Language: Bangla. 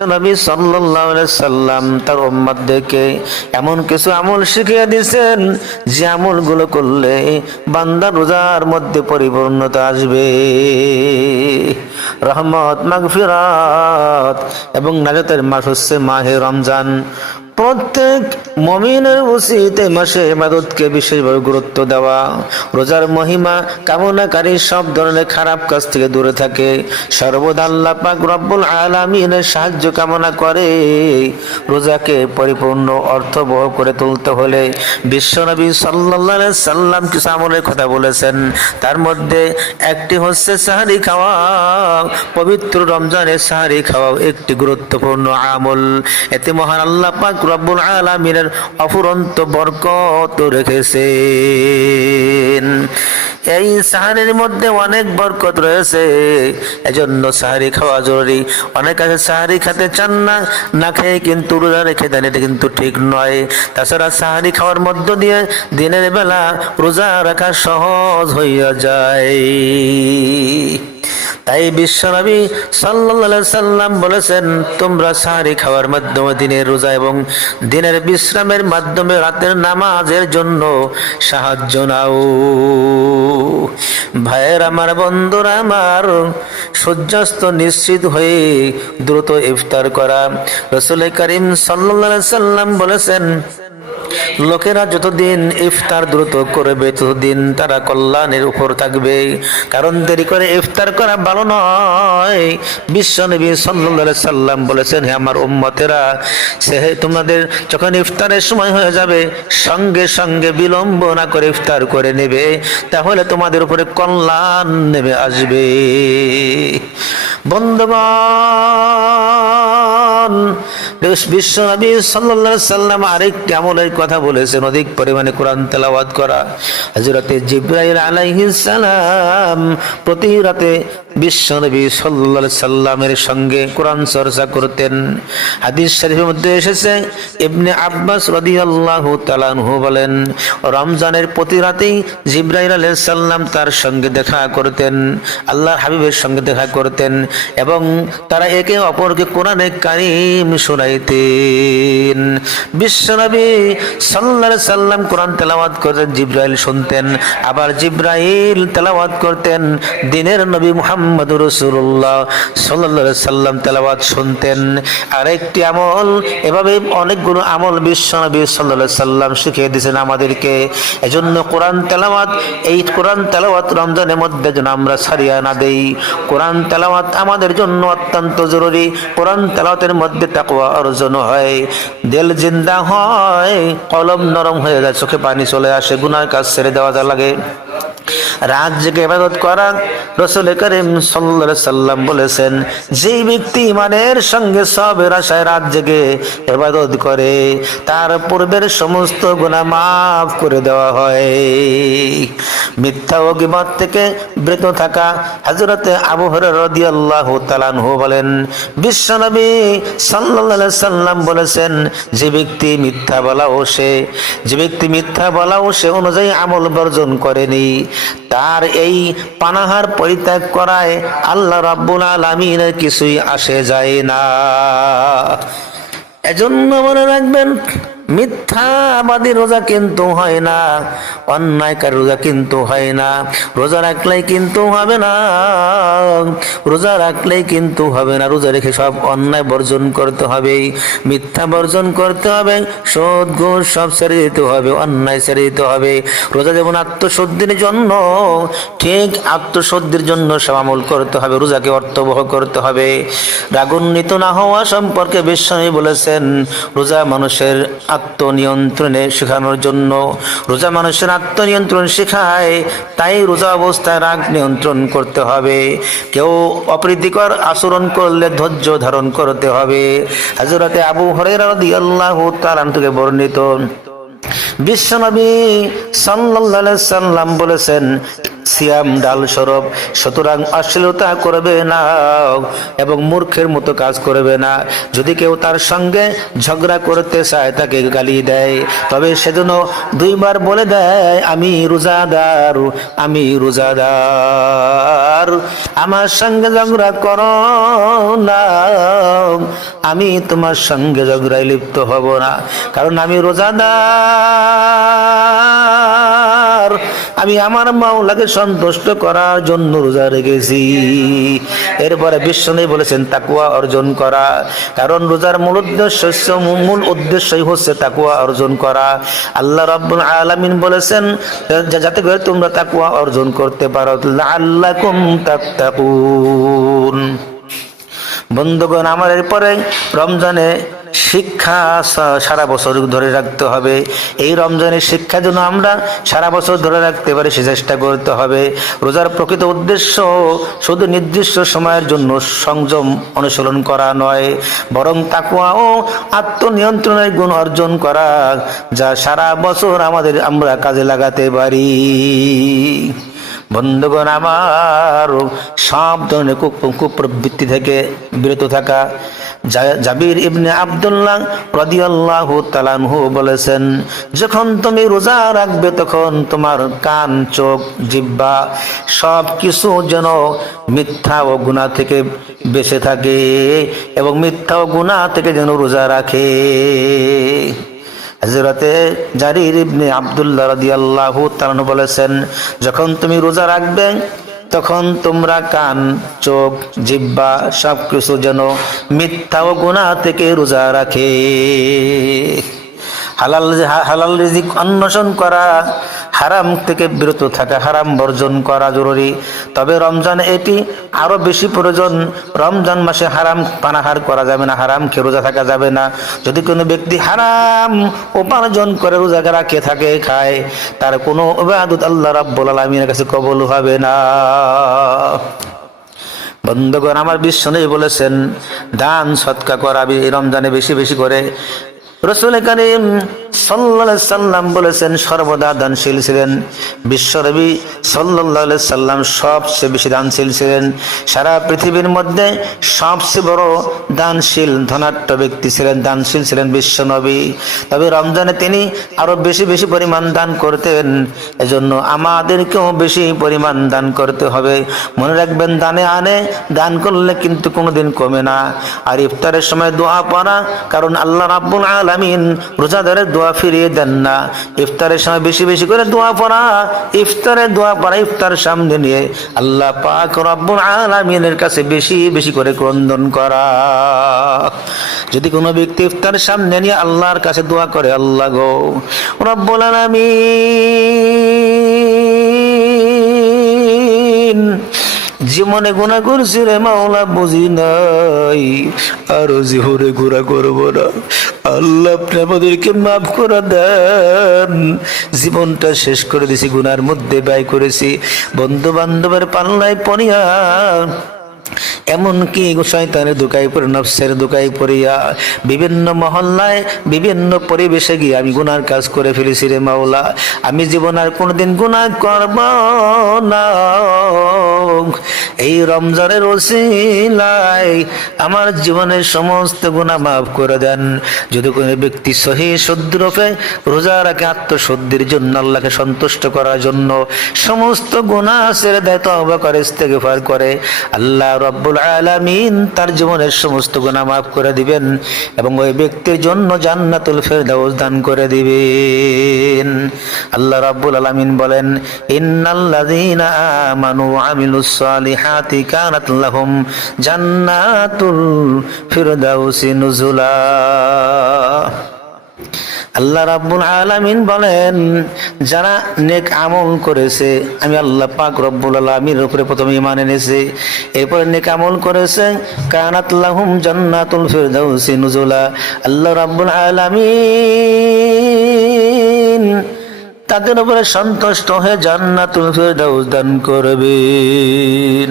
নবী সাল্লাল্লাহু আলাইহি সাল্লাম তার উম্মতদেরকে এমন কিছু আমল শিখিয়ে দিয়েছেন যে আমলগুলো করলে বান্দা রোজার মধ্যে পরিপূর্ণতা আসবে। রহমত, মাগফিরাত এবং নাজাতের মাস হচ্ছে মাহে রমজান। প্রত্যেক মমিনের উচিত এই মাসে ইবাদতকে বিশেষভাবে গুরুত্ব দেওয়া। রোজার মহিমা কামনাকারী সব ধরনের খারাপ কাজ থেকে দূরে থাকে। সর্বদা আল্লাহ পাক রব্বুল আলামিনের সাহায্য কামনা করে। রোজাকে পরিপূর্ণ, অর্থবহ করে তুলতে হলে বিশ্বনবী আলাইহি সাল্লাম কিছু আমলের কথা বলেছেন। তার মধ্যে একটি হচ্ছে সাহারি খাওয়া, পবিত্র রমজানের সাহারি খাওয়া একটি গুরুত্বপূর্ণ আমল। এতে মহান আল্লাহ পাক রব্বুল আলামিনের অফুরন্ত বরকত রেখেছেন। এই সাহারির মধ্যে অনেক বরকত রয়েছে। এজন্য সাহারি খাওয়া জরুরি। অনেক আছে, সাহারি খেতে চান না না খেয়ে কিন্তু রোজা রেখে দেন, এটা কিন্তু ঠিক নয়। তাছাড়া সাহারি খাওয়ার মধ্য দিয়ে দিনের বেলা রোজা রাখা সহজ হইয়া যায়। তাই বিশ্বনবী সাল্লাল্লাহু সাল্লাম বলেছেন, তোমরা সাহারি খাওয়ার মাধ্যমে দিনের রোজা এবং দিনের বিশ্রামের মাধ্যমে রাতের নামাজের জন্য সাহায্য নাও। ভাইয়ের আমার, বন্ধুরা আমার, সূর্যাস্ত নিশ্চিত হয়ে দ্রুত ইফতার করা। রসুল করিম সাল্লাল্লাহু সাল্লাম বলেছেন লোকেরা যতদিন ইফতার দ্রুত করবে, ততদিন তারা কল্যাণের উপর থাকবে। কারণ দেরি করে ইফতার করা ভালো নয়। বিশ্ব নবী সাল্লাল্লাহু সাল্লাম বলেছেন, হে আমার উম্মতেরা, সে তোমাদের যখন ইফতারের সময় হয়ে যাবে, সঙ্গে সঙ্গে বিলম্ব না করে ইফতার করে নেবে, তাহলে তোমাদের উপরে কল্যাণ নেমে আসবে। বন্ধুগণ বিশ্ব নবী সাল্লাল্লাহু সাল্লাম আরেকটি আমলের কথা বলেছেন, অধিক পরিমাণে কোরআন তেলাওয়াত করা। হযরতে জিব্রাইল সালাম প্রতি রাতে বিশ্ব নবী সাল্লাল্লাহু সাল্লামের সঙ্গে কোরআন চর্চা করতেন। হাদিস শরীফের মধ্যে এসেছে, ইবনে আব্বাস রাদিয়াল্লাহু তাআলা আনহু বলেন, রমজানের প্রতি রাতেই জিব্রাইল সালাম তার সঙ্গে দেখা করতেন, আল্লাহর হাবিবের সঙ্গে দেখা করতেন এবং তারা একে অপরকে কোরআনে কারিম শোনাইতেন বিশ্বনবী আলাইহি সাল্লাম কোরআন তেলাওয়াত করতেন, জিব্রাইল শুনতেন, আবার জিব্রাইল তেলাওয়াত করতেন, দিনের নবী মুহাম্মদ রসুল্লাহ আলাইহি সাল্লাম তেলাওয়াত শুনতেন। আরেকটি আমল, এভাবে অনেকগুলো আমল বিশ্বনবী আলাইহি সাল্লাম শিখিয়ে দিয়েছেন আমাদেরকে। এজন্য কোরআন তেলাওয়াত, এই কোরআন তেলাওয়াত রমজানের মধ্যে যেন আমরা ছাড়িয়া না দেই। কোরআন তেলাওয়াত আমাদের জন্য অত্যন্ত জরুরি। কোরআন তেলাওয়াতের মধ্যে তাকওয়া অর্জন হয়। দিল জিন্দা হয়, কলম নরম হয়ে যায়, চোখে পানি চলে আসে, গুনার কাজ ছেড়ে দেওয়া যা লাগে। রাত জেগে ইবাদত করা রসুল করিম সাল্লাল্লাহু সাল্লাম বলেছেন, যেই ব্যক্তি ইমানের সঙ্গে সবের আশায় রাত জেগে ইবাদত করে, তার পূর্বের সমস্ত গুনাহ মাফ করে দেওয়া হয়। মিথ্যা ও গিবত থেকে বিরত থাকা হযরতে আবু তাআলা আনহু বলেন বিশ্বনবী আলাইহি সাল্লাম বলেছেন, যে ব্যক্তি মিথ্যা বলা ও সে, যে ব্যক্তি মিথ্যা বলা ও সে অনুযায়ী আমল বর্জন করেনি। তার এই পানাহার পরিত্যাগ করায় আল্লাহ রাব্বুল আলামিনের কিছুই আসে যায় না। এজন্য মনে রাখবেন মিথ্যাবাদী রোজা কিন্তু হয় না, অন্যায়কার রোজা কিন্তু হয় না, রোজা রাখলেই কিন্তু হবে না, রোজা রাখলেই কিন্তু হবে না, রোজা রেখে সব অন্যায় বর্জন করতে হবে, মিথ্যা বর্জন করতে হবে সদ সব ছেড়ে দিতে হবে, অন্যায় ছেড়ে দিতে হবে, রোজা যেমন আত্মশুদ্ধির জন্য, ঠিক আত্মশুদ্ধির জন্য সব আমল করতে হবে, রোজাকে অর্থবহ করতে হবে। রাগান্বিত না হওয়া সম্পর্কে বিশ্বনী বলেছেন, রোজা মানুষের আত্মনিয়ন্ত্রণে শেখানোর জন্য। রোজা মানুষের আত্মনিয়ন্ত্রণ শেখায়, তাই রোজা অবস্থায় রাগ নিয়ন্ত্রণ করতে হবে। কেউ অপ্রীতিকর আচরণ করলে ধৈর্য ধারণ করতে হবে। হাজরতে আবু তাআলা থেকে বর্ণিত। বিশ্বনবী আলাইহি সাল্লাম বলেছেন, সিয়াম ডাল স্বরূপ সুতরাং অশ্লীলতা করবে না এবং মূর্খের মতো কাজ করবে না। যদি কেউ তার সঙ্গে ঝগড়া করতে চায়, তাকে গালি দেয়। তবে সেজন্য দুইবার বলে দেয়, আমি রোজাদার আমি রোজাদার। আমার সঙ্গে ঝগড়া কর না, আমি তোমার সঙ্গে ঝগড়ায় লিপ্ত হব না। কারণ আমি রোজাদার। আমি আমার মাওলাকে সন্তুষ্ট করার জন্য রোজা রেখেছি। এরপরে বিশ্বনবী বলেছেন তাকুয়া অর্জন করা। কারণ রোজার মূল উদ্দেশ্য, মূল উদ্দেশ্যই হচ্ছে তাকুয়া অর্জন করা। আল্লাহ রাব্বুল আলামিন বলেছেন যাতে করে তোমরা তাকুয়া অর্জন করতে পারো, লাআল্লাকুম তাত্তাকুন। বন্ধুগণ, আমার এরপরে রমজানে শিক্ষা সারা বছর ধরে রাখতে হবে। এই রমজানের শিক্ষা যেন আমরা সারা বছর ধরে রাখতে পারি, সে চেষ্টা করতে হবে। রোজার প্রকৃত উদ্দেশ্য শুধু নির্দিষ্ট সময়ের জন্য সংযম অনুসরণ করা নয়, বরং তাকুয়া ও আত্মনিয়ন্ত্রণের গুণ অর্জন করা, যা সারা বছর আমাদের আমরা কাজে লাগাতে পারি। বন্ধুগণ আমার, সব ধরনের কুপ্রবৃত্তি থেকে বিরত থাকা জাবির ইবনে আব্দুল্লাহ রাদিয়াল্লাহু তালানহু বলেছেন, যখন তুমি রোজা রাখবে, তখন তোমার কান, চোখ জিব্বা সব কিছু যেন মিথ্যা ও গুণা থেকে বেঁচে থাকে এবং মিথ্যা ও গুণা থেকে যেন রোজা রাখে। হজরতে জারির ইবনে আব্দুল্লাহ রাদিয়াল্লাহু তাআলা বলেছেন, যখন তুমি রোজা রাখবে, তখন তোমরা কান, চোখ জিব্বা সবকিছু যেন মিথ্যা ও গুনাহ থেকে রোজা রাখে। হালাল হালাল রিজিক অন্বেষণ করা, হারাম থেকে বিরত থাকা, হারাম বর্জন করা জরুরি। তবে রমজান এটি আরও বেশি প্রয়োজন। রমজান মাসে হারাম পানাহার করা যাবে না হারাম খেয়ে রোজা থাকা যাবে না। যদি কোনো ব্যক্তি হারাম উপার্জন করে রোজা রাখে, থাকে, খায়, তার কোনো ইবাদত আল্লাহ রাব্বুল আলামিনের কাছে কবুল হবে না। বন্ধুগণ, আমার বিশ্বনবী বলেছেন, দান সৎকা করা এই রমজানে বেশি বেশি করে। রসুল করিম সাল্লাম বলেছেন, সর্বদা দানশীল ছিলেন। বিশ্বনবী সাল্লাহ সাল্লাম সবচেয়ে বেশি দানশীল ছিলেন। সারা পৃথিবীর মধ্যে সবচেয়ে বড় দানশীল ধনাট্য ব্যক্তি ছিলেন, দানশীল ছিলেন বিশ্বনবী। তবে রমজানে তিনি আরও বেশি বেশি পরিমাণ দান করতেন। এজন্য আমাদেরকেও বেশি পরিমাণ দান করতে হবে। মনে রাখবেন, দানে আনে দান করলে কিন্তু কোনোদিন কমে না। আর ইফতারের সময় দোয়া পড়া, কারণ আল্লাহ রাব্বুল আলামিন রোজাদারের দোয়া ফিরিয়ে দেন না। ইফতারের সময় বেশি বেশি করে দোয়া পড়া। ইফতারের দোয়া পড়া ইফতার সামনে নিয়ে আল্লাহ পাক রব্বুল আলামিনের কাছে বেশি বেশি করে ক্রন্দন করা। যদি কোনো ব্যক্তি ইফতারের সামনে নিয়ে আল্লাহর কাছে দোয়া করে, আল্লাহ গো রব্বুল আলামিন জীবনে গুণা করছি রে মাওলা, বুঝি নাই। আরও হরে গুণা করব না। আল্লাহ আপনি আমাদেরকে মাফ করে দেন। জীবনটা শেষ করে দিছি গুনার মধ্যে ব্যয় করেছি। বন্ধু বান্ধবের পাল্লায় পড়িয়া এমনকি শয়তানের দোকাই পড়ে, নফসের দোকাই পড়িয়া বিভিন্ন মহল্লায়, বিভিন্ন পরিবেশে গিয়ে আমি গুনার কাজ করে ফেলেছি রে মাওলা। আমি জীবন আর কোনোদিন গুনাহ করব না। এই রমজানের ওসিলায় আমার জীবনের সমস্ত গুনাহ মাফ করে দেন। যদি কোনো ব্যক্তি সহি শুদ্ধরূপে রোজা রাখে আত্মশুদ্ধির জন্য, আল্লাহকে সন্তুষ্ট করার জন্য, সমস্ত গুনাহ ছেড়ে দেয়, তওবা করে, ইস্তেগফার করে, আল্লাহ রব্বুল আলামিন তার জীবনের সমস্ত গুনাহ মাফ করে দিবেন এবং ওই ব্যক্তির জন্য জান্নাতুল ফেরদাউস দান করে দিবেন। আল্লাহ রাব্বুল আলামিন বলেন ইন্নাল্লাযীনা আমানু আমিলুস সালিহাতি কানাত লাহুম জান্নাতুল ফিরদাউসি নুজুলা। আল্লাহ রাব্বুল আলামিন বলেন, যারা নেক আমল করেছে, আমি আল্লাহ পাক রব্বুল আলামিনের উপরে প্রথমে ঈমান এনেছে। এরপরে নেক আমল করেছে, কানাত লাহুম জান্নাতুল ফিরদাউসি নুজুলা। আল্লাহ রাব্বুল আলামিন তাদের উপরে সন্তুষ্ট হয়ে জান্নাতুল ফিরদাউস দান করবেন।